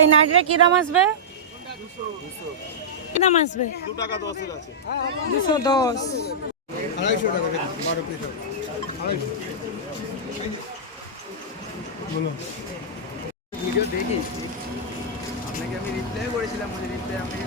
এই নাইটিটা কী দাম আসবে? কি দাম আসবে? দুশো দশ। আড়াইশো টাকা বারো পিস দেখি। আপনাকে আমি রিপ্লাই করেছিলাম রিপ্লাই আপনাকে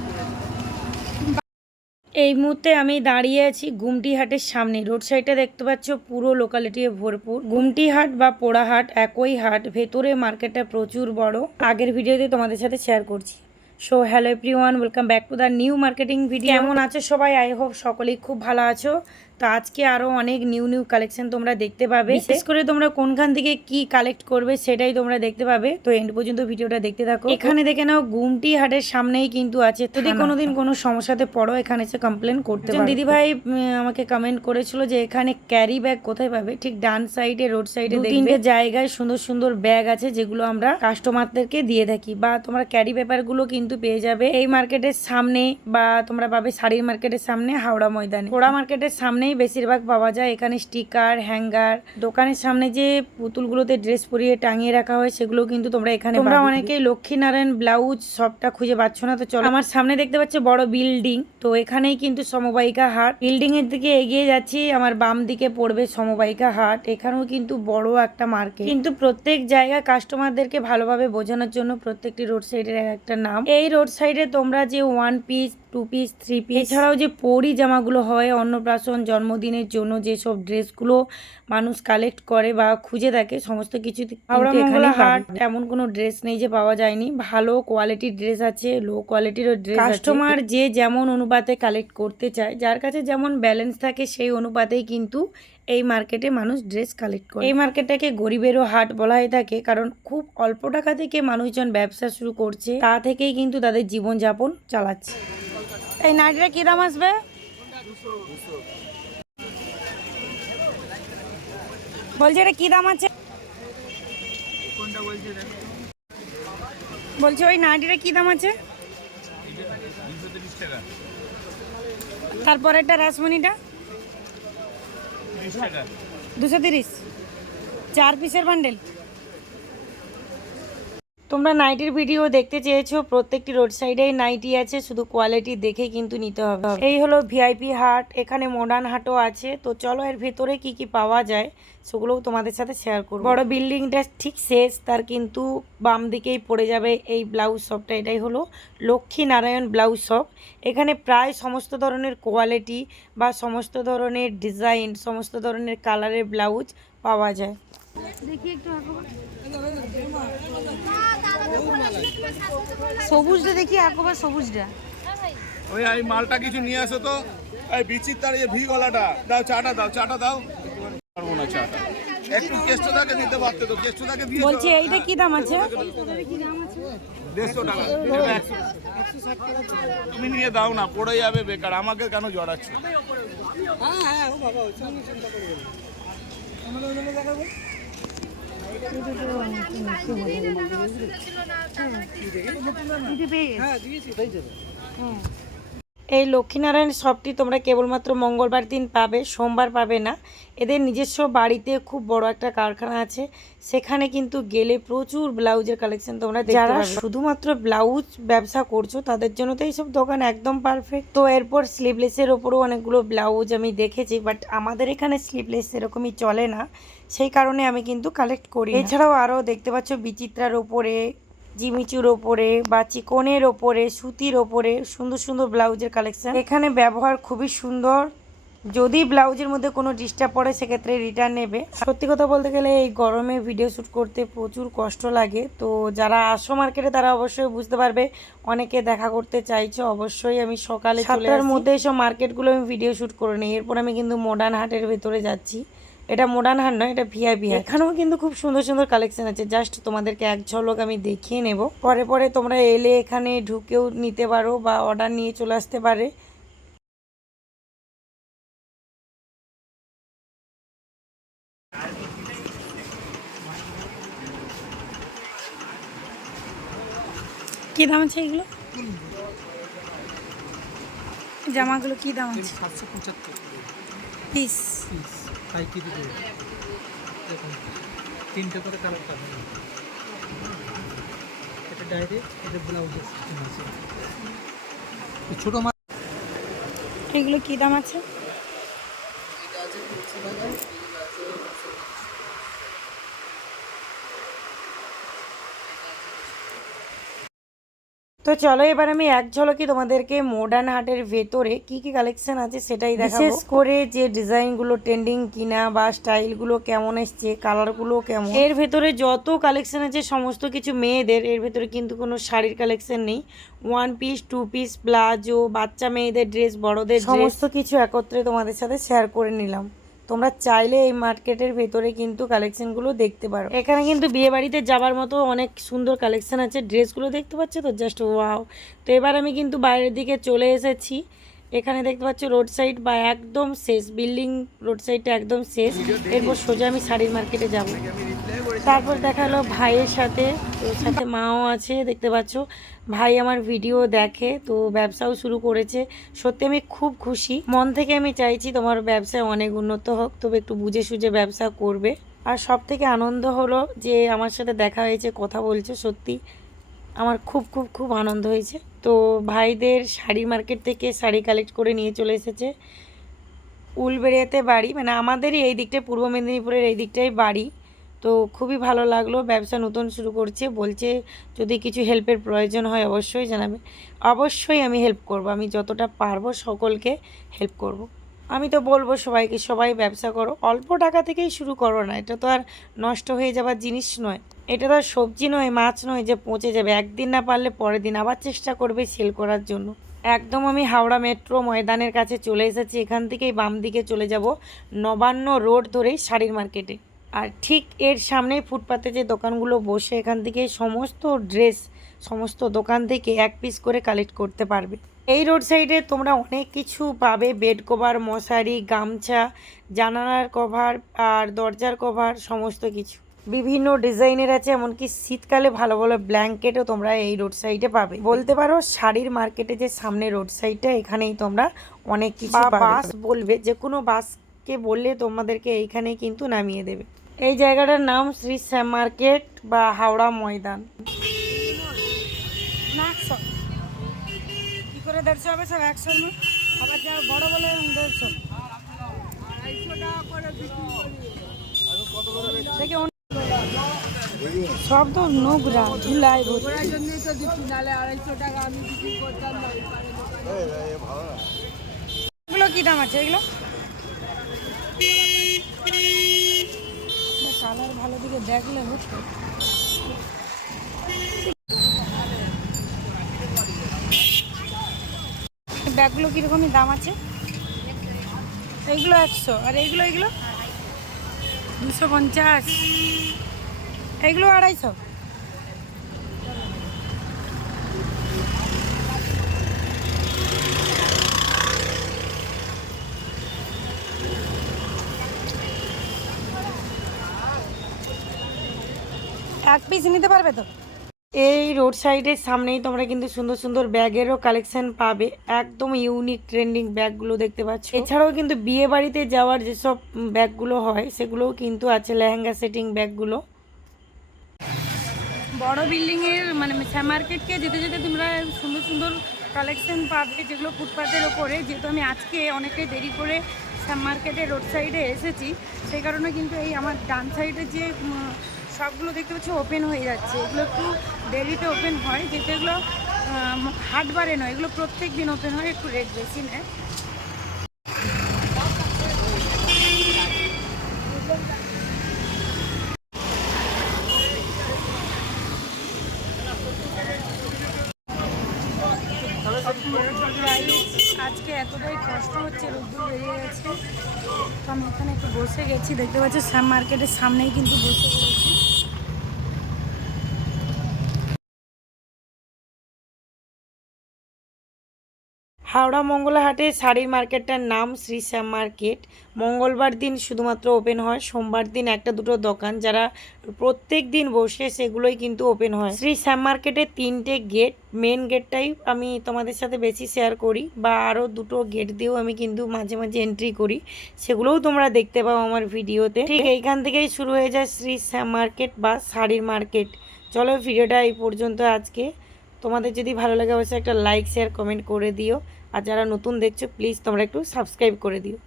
এই মুহূর্তে আমি দাঁড়িয়ে আছি গুমটিহাটের সামনে। রোড সাইডটা দেখতে পাচ্ছ, পুরো লোকালিটি ভরপুর। গুমটিহাট বা পোড়াহাট একই হাট, ভেতরে মার্কেটটা প্রচুর বড়। আগের ভিডিওতে তোমাদের সাথে শেয়ার করছি। So hello everyone welcome back to the new marketing video এমন আছো সবাই? আই হোপ সকলেই খুব ভালো আছো। তো আজকে আরও অনেক নিউ নিউ কালেকশন তোমরা দেখতে পাবে। বিশেষ করে তোমরা কোনখান থেকে কি কালেক্ট করবে সেটাই তোমরা দেখতে পাবে। তো এন্ড পর্যন্ত ভিডিওটা দেখতে থাকো। এখানে দেখে নাও গুমটি হাটের সামনেই কিন্তু আছে। যদি কোনোদিন কোনো সমস্যাতে পড়ো এখানে এসে কমপ্লেন করতে পারো দিদি ভাই আমাকে কমেন্ট করেছিল যে এখানে ক্যারি ব্যাগ কোথায় পাবে? ঠিক ডান সাইডে রোড সাইডে তিনটে জায়গায় সুন্দর সুন্দর ব্যাগ আছে যেগুলো আমরা কাস্টমারদেরকে দিয়ে থাকি। বা তোমরা ক্যারি পেপারগুলো কিন্তু পেয়ে যাবে। এই মার্কেটের সামনে বা তোমরা পাবে শাড়ির মার্কেটের সামনে হাওড়া ময়দানে। পোড়া মার্কেটের সামনেই বেশিরভাগ পাওয়া যায়। এখানে স্টিকার হ্যাঙ্গার দোকানের সামনে যে পুতুলগুলোতে ড্রেস পরিয়ে টাঙিয়ে রাখা হয় সেগুলো কিন্তু তোমরা এখানে তোমরা অনেকেই লক্ষ্মীনারায়ণ ব্লাউজ সবটা খুঁজে পাচ্ছ না তো চলো। আমার সামনে দেখতে পাচ্ছ বড় বিল্ডিং তো এখানেই কিন্তু সমবায়িকা হাট। বিল্ডিং এর দিকে এগিয়ে যাচ্ছি আমার বাম দিকে পড়বে সমবায়িকা হাট। এখানেও কিন্তু বড় একটা মার্কেট। কিন্তু প্রত্যেক জায়গায় কাস্টমারদেরকে ভালোভাবে বোঝানোর জন্য প্রত্যেকটি রোড সাইডের একটা নাম। এই রোড সাইডে তোমরা যে one piece two piece three piece এছাড়াও যে পরি জামাগুলো হয় অন্নপ্রাশন জন্মদিনের জন্য যেসব ড্রেসগুলো মানুষ কালেক্ট করে বা খুঁজে থাকে সমস্ত কিছু মঙ্গলা হাট এমন কোনো ড্রেস নেই যে পাওয়া যায়নি। ভালো কোয়ালিটির ড্রেস আছে লো কোয়ালিটিরও ড্রেস কাস্টমার যে যেমন অনুপাতে কালেক্ট করতে চায় যার কাছে যেমন ব্যালেন্স থাকে সেই অনুপাতেই কিন্তু এই মার্কেটে মানুষ ড্রেস কালেক্ট করে। এই মার্কেটটাকে গরিবেরও হাট বলা হয়ে থাকে কারণ খুব অল্প টাকা থেকে মানুষজন ব্যবসা শুরু করছে তা থেকেই কিন্তু তাদের জীবনযাপন চালাচ্ছে। এই নাইটিটা কি দাম আসবে? বলছি এটা কি দাম আছে? বলছি ওই নাইটিটা কি দাম আছে? তারপর একটা রাসমণিটা দুশো তিরিশ। চার পিসের বান্ডেল। তোমরা নাইটির ভিডিও দেখতে চেয়েছো, প্রত্যেকটি রোড সাইডেই নাইটি আছে, শুধু কোয়ালিটি দেখে কিন্তু নিতে হবে। এই হলো ভিআইপি হাট, এখানে মডার্ন হাটও আছে। তো চলো এর ভেতরে কি কি পাওয়া যায়, সেগুলোও তোমাদের সাথে শেয়ার করব। বড় বিল্ডিংটা ঠিক শেষ, তার কিন্তু বাম দিকেই পড়ে যাবে এই ব্লাউজ শপটা এটাই হলো লক্ষ্মী নারায়ণ ব্লাউজ শপ এখানে প্রায় সমস্ত ধরনের কোয়ালিটি বা সমস্ত ধরনের ডিজাইন সমস্ত ধরনের কালারের ব্লাউজ পাওয়া যায়। সবুজটা দেখি একবার সবুজটা। ওই এই মালটা কিছু নিয়ে আসো তো। এই বিচির তার এই ভি গলাটা দাও চাটা দাও চাটা দাও। পারব না চাটা। একটু কেষ্টদাকে দিতে পারতে তো কেষ্টদাকে দিয়ে বলছি এইটা কি দাম আছে? দেড়শো টাকা। তুমি নিয়ে দাও না পড়ে যাবে বেকার আমাকে কেন জড়াচ্ছে? দিদি পেয়ে হ্যাঁ দিয়েছি তাই যাবে। হ্যাঁ এই লক্ষ্মীনারায়ণ শপটি তোমরা কেবলমাত্র মঙ্গলবার দিন পাবে সোমবার পাবে না। এদের নিজস্ব বাড়িতে খুব বড় একটা কারখানা আছে। সেখানে কিন্তু গেলে প্রচুর ব্লাউজের কালেকশন তোমরা যারা শুধুমাত্র ব্লাউজ ব্যবসা করছ তাদের জন্য তো এইসব দোকান একদম পারফেক্ট তো এরপর স্লিভলেসের ওপরও অনেকগুলো ব্লাউজ আমি দেখেছি বাট আমাদের এখানে স্লিভলেস এরকমই চলে না। সেই কারণে আমি কিন্তু কালেক্ট করি এছাড়াও আরও দেখতে পাচ্ছ বিচিত্রার ওপরে জিমিচুর ওপরে বা চিকনের ওপরে সুতির ওপরে সুন্দর সুন্দর ব্লাউজের কালেকশন এখানে ব্যবহার খুবই সুন্দর। যদি ব্লাউজের মধ্যে কোনো ডিস্টার্ব পড়ে সেক্ষেত্রে রিটার্ন নেবে। সত্যি কথা বলতে গেলে এই গরমে ভিডিও শ্যুট করতে প্রচুর কষ্ট লাগে। তো যারা আসো মার্কেটে তারা অবশ্যই বুঝতে পারবে। অনেকে দেখা করতে চাইছো অবশ্যই আমি সকালে সাতটার মধ্যে এসব মার্কেটগুলো আমি ভিডিও শ্যুট করে নিই। এরপর আমি কিন্তু মডার্ন হাটের ভেতরে যাচ্ছি। এটা মডার্ন হার নয় এটা ভিআইপি হাট এখানেও কিন্তু খুব সুন্দর সুন্দর কালেকশন আছে। জাস্ট তোমাদেরকে এক ঝলক আমি দেখিয়ে নেব। পরে পরে তোমরা এলে এখানে ঢুকেও নিতে পারো বা অর্ডার নিয়ে চলে আসতে পারে। কি দাম আছে এগুলো? জামাগুলো কি দাম আছে? সাতশো পঁচাত্তর। পিস। পিস। পাইকারি রেট দেখুন তিনটে করে কালার পাবেন এটা ডাইরেক্ট এটা ব্লাউজের সিস্টেম আছে। ছোটো মাছ এগুলো কী দাম আছে তো চলো এবার আমি এক ঝলকে তোমাদেরকে মডার্ন হাটের ভেতরে কি কি কালেকশন আছে সেটাই দেখাবো। বিশেষ করে যে ডিজাইনগুলো ট্রেন্ডিং কিনা বা স্টাইলগুলো কেমন এসছে কালারগুলো কেমন। এর ভেতরে যত কালেকশন আছে সমস্ত কিছু মেয়েদের এর ভেতরে কিন্তু কোনো শাড়ির কালেকশন নেই। One piece two piece palazzo বাচ্চা মেয়েদের ড্রেস বড়দের সমস্ত কিছু একত্রে তোমাদের সাথে শেয়ার করে নিলাম। তোমরা চাইলে এই মার্কেটের ভেতরে কিন্তু কালেকশনগুলো দেখতে পারো। এখানে কিন্তু বিয়ে বাড়িতে যাবার মতো অনেক সুন্দর কালেকশন আছে। ড্রেসগুলো দেখতে পাচ্ছ তো? Just wow. তো এবার আমি কিন্তু বাইরের দিকে চলে এসেছি। এখানে দেখতে পাচ্ছ রোড সাইড বা একদম শেষ বিল্ডিং, রোড সাইডটা একদম শেষ। এরপর সোজা আমি শাড়ির মার্কেটে যাব। তারপর দেখাল ভাইয়ের সাথে, ওর সাথে মাও আছে, দেখতে পাচ্ছ। ভাই আমার ভিডিও দেখে, তো ব্যবসাও শুরু করেছে। সত্যি আমি খুব খুশি। মন থেকে আমি চাইছি তোমার ব্যবসায় অনেক উন্নত হোক, তবে একটু বুঝে সুঝে ব্যবসা করবে। আর সব থেকে আনন্দ হলো যে আমার সাথে দেখা হয়েছে, কথা বলছে সত্যি। আমার খুব খুব খুব আনন্দ হয়েছে। তো ভাইদের শাড়ি মার্কেট থেকে শাড়ি কালেক্ট করে নিয়ে চলে এসেছে। উলবেড়িয়াতে বাড়ি মানে আমাদেরই এই দিকটায়, পূর্ব মেদিনীপুরের এই দিকটাই বাড়ি। তো খুবই ভালো লাগল, ব্যবসা নতুন শুরু করছে, বলছে যদি কিছু হেল্পের প্রয়োজন হয় অবশ্যই জানাবে। অবশ্যই আমি হেল্প করব, আমি যতটা পারব সকলকে হেল্প করব। আমি তো বলব সবাইকে, সবাই ব্যবসা করো, অল্প টাকা থেকেই শুরু করো না, এটা তো আর নষ্ট হয়ে যাবার জিনিস নয়। এটা তো সবজি নয়, মাছ নয় যে পচে যাবে। একদিন না পারলে পরের দিন আবার চেষ্টা করবে সেল করার জন্য। একদম আমি হাওড়া মেট্রো ময়দানের কাছে চলে এসেছি, এখান থেকেই বাম দিকে চলে যাব নবান্ন রোড ধরেই শাড়ির মার্কেটে। আর ঠিক এর সামনেই ফুটপাতে যে দোকানগুলো বসে, এখান থেকে সমস্ত ড্রেস, সমস্ত দোকান থেকে এক পিস করে কালেক্ট করতে পারবে। এই রোড সাইডে তোমরা অনেক কিছু পাবে, বেড কভার, মশারি, গামছা, জানালার কভার আর দরজার কভার, সমস্ত কিছু। বিভিন্ন ডিজাইনের আছে এমনকি শীতকালে ভালো ভালো ব্ল্যাঙ্কেটও তোমরা এই রোড সাইডে পাবে। বলতে পারো শাড়ির মার্কেটে যে সামনে রোড সাইডটা এখানেই তোমরা অনেক কিছু বাস বলবে যে কোনো বাসকে বললে তোমাদেরকে এইখানেই কিন্তু নামিয়ে দেবে। এই জায়গাটার নাম শ্রী শ্যাম মার্কেট বা হাওড়া ময়দান। কি করে দেড়শো হবে সব? একশো আবার যা বড় বলে দেড়শো। দেখে অন্য- সব তো নোংরা, ধুলাই ভর্তি। এগুলো কি দাম আছে এগুলো? কালার ভালো দিকে দেখলে হতো ব্যাগগুলো কীরকমই দাম আছে? এইগুলো একশো। আর এইগুলো এইগুলো? দুশো পঞ্চাশ। এইগুলো আড়াইশো। এক পিস নিতে পারবে তো? এই রোড সাইডের সামনেই তোমরা কিন্তু সুন্দর সুন্দর ব্যাগেরও কালেকশন পাবে। একদম ইউনিক ট্রেন্ডিং ব্যাগগুলো দেখতে পাচ্ছ। এছাড়াও কিন্তু বিয়ে বাড়িতে যাওয়ার যেসব ব্যাগগুলো হয়, সেগুলোও কিন্তু আছে লেহেঙ্গা সেটিং ব্যাগগুলো। বড় বিল্ডিং এর মানে মার্কেটকে যেতে যেতে তোমরা সুন্দর সুন্দর কালেকশন পাবে যেগুলো ফুটপাতের ওপরে। যেহেতু আমি আজকে অনেকটাই দেরি করে শ্যাম মার্কেটের রোড সাইডে এসেছি, সেই কারণে কিন্তু এই আমার ডান সাইডে যে সবগুলো দেখতে পাচ্ছি ওপেন হয়ে যাচ্ছে। এগুলো একটু দেরিতে ওপেন হয়, যেহেতু এগুলো হাটবারে নয়, এগুলো প্রত্যেক দিন ওপেন হয়, একটু রেট বেশি নেয় আজকে এতটাই কষ্ট হচ্ছে রোদ্দুর বেরিয়ে গেছে তো আমি এখানে একটু বসে গেছি দেখতে পাচ্ছি শ্যাম মার্কেটের সামনেই কিন্তু বসে পড়েছি হাওড়া মঙ্গলাহাটে শাড়ির মার্কেটটার নাম শ্রী শ্যাম মার্কেট। মঙ্গলবার দিন শুধুমাত্র ওপেন হয়, সোমবার দিন একটা দুটো দোকান যারা প্রত্যেক দিন বসে সেগুলোই কিন্তু ওপেন হয়। শ্রী শ্যাম মার্কেটের তিনটে গেট মেন গেটটাই আমি তোমাদের সাথে বেশি শেয়ার করি বা আরও দুটো গেট দিয়েও আমি কিন্তু মাঝে মাঝে এন্ট্রি করি। সেগুলোও তোমরা দেখতে পাও আমার ভিডিওতে। ঠিক এইখান থেকেই শুরু হয়ে যায় শ্রী শ্যাম মার্কেট বা শাড়ির মার্কেট। চলো ভিডিওটা এই পর্যন্ত আজকে। তোমাদের যদি ভালো লাগে অবশ্যই একটা লাইক শেয়ার কমেন্ট করে দিও। আর যারা নতুন দেখছ প্লিজ তোমরা একটু সাবস্ক্রাইব করে দিও।